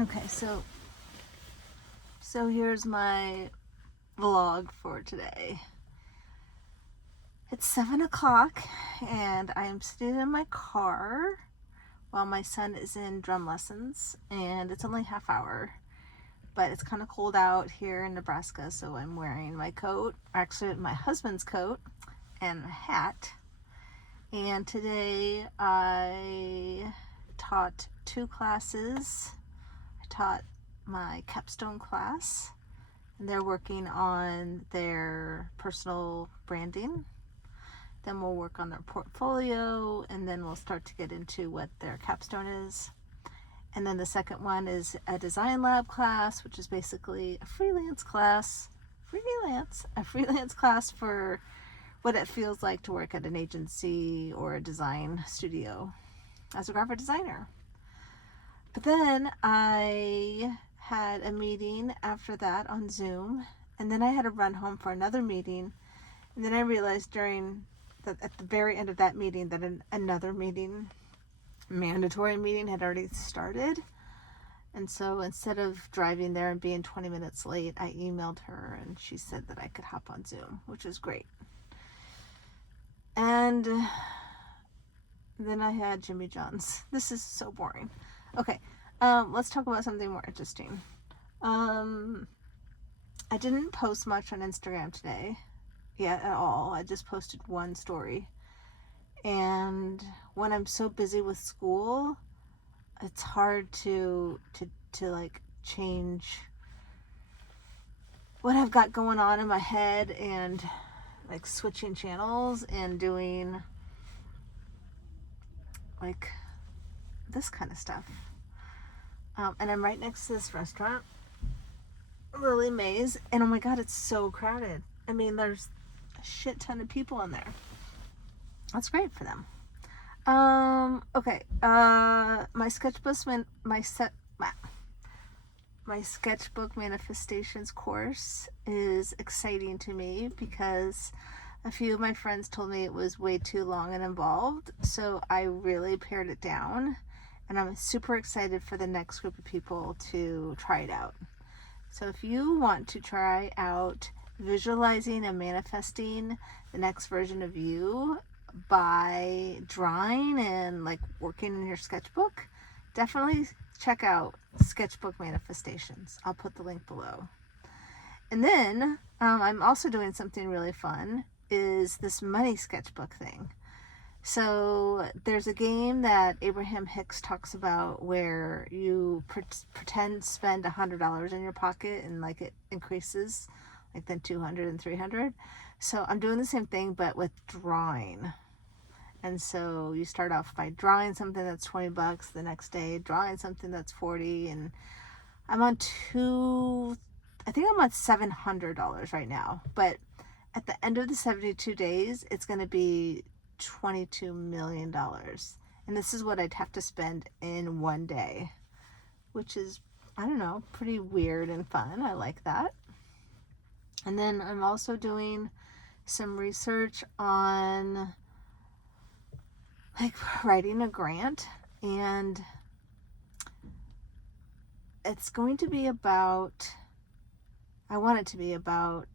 Okay, so here's my vlog for today. It's 7 o'clock and I am sitting in my car while my son is in drum lessons, and it's only half hour, but it's kind of cold out here in Nebraska, so I'm wearing my coat, actually my husband's coat, and a hat. And today I taught 2 classes. I taught my capstone class, and they're working on their personal branding. Then we'll work on their portfolio, and then we'll start to get into what their capstone is. And then the second one is a design lab class, which is basically a freelance class for what it feels like to work at an agency or a design studio as a graphic designer. But then I had a meeting after that on Zoom, and then I had to run home for another meeting, and then I realized at the very end of that meeting that another mandatory meeting had already started. And so instead of driving there and being 20 minutes late, I emailed her and she said that I could hop on Zoom, which is great. And then I had Jimmy John's. This is so boring. Okay, let's talk about something more interesting. I didn't post much on Instagram today yet at all. I just posted one story. And when I'm so busy with school, it's hard to like change what I've got going on in my head and like switching channels and doing like this kind of stuff. And I'm right next to this restaurant, Lily Mays, and oh my god, it's so crowded. I mean, there's a shit ton of people in there. That's great for them. Okay. My sketchbook manifestations course is exciting to me because a few of my friends told me it was way too long and involved, so I really pared it down, and I'm super excited for the next group of people to try it out. So if you want to try out visualizing and manifesting the next version of you by drawing and like working in your sketchbook, definitely check out Sketchbook Manifestations. I'll put the link below. And then I'm also doing something really fun, is this money sketchbook thing. So there's a game that Abraham Hicks talks about where you pretend spend $100 in your pocket and like it increases, like then 200 and 300. So I'm doing the same thing but with drawing. And so you start off by drawing something that's $20, the next day drawing something that's $40, and I'm on $700 right now. But at the end of the 72 days, it's going to be $22 million. And this is what I'd have to spend in one day, which is, I don't know, pretty weird and fun. I like that. And then I'm also doing some research on like writing a grant, and it's going to be about, I want it to be about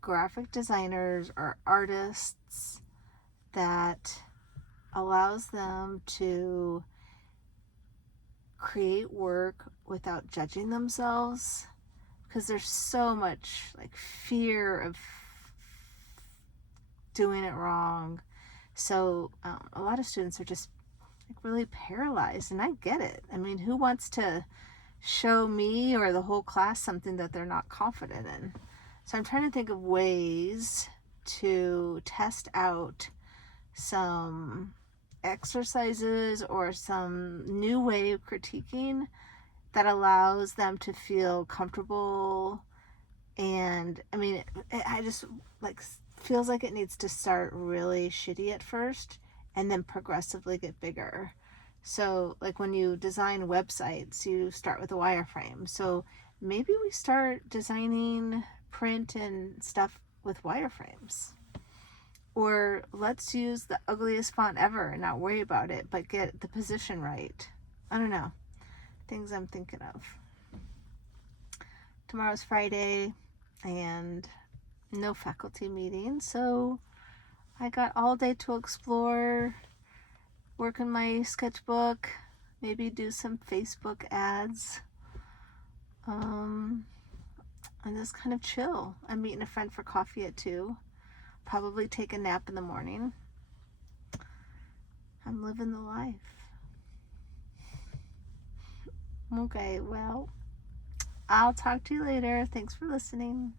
graphic designers or artists that allows them to create work without judging themselves, because there's so much like fear of doing it wrong. So a lot of students are just like really paralyzed, and I get it. I mean, who wants to show me or the whole class something that they're not confident in? So I'm trying to think of ways to test out some exercises or some new way of critiquing that allows them to feel comfortable. And I mean, I just like feels like it needs to start really shitty at first and then progressively get bigger. So like when you design websites, you start with a wireframe. So maybe we start designing print and stuff with wireframes. Or let's use the ugliest font ever and not worry about it, but get the position right. I don't know. things I'm thinking of. Tomorrow's Friday and no faculty meeting, so I got all day to explore, work on my sketchbook, maybe do some Facebook ads, and just kind of chill. I'm meeting a friend for coffee at 2. Probably take a nap in the morning. I'm living the life. Okay, well, I'll talk to you later. Thanks for listening.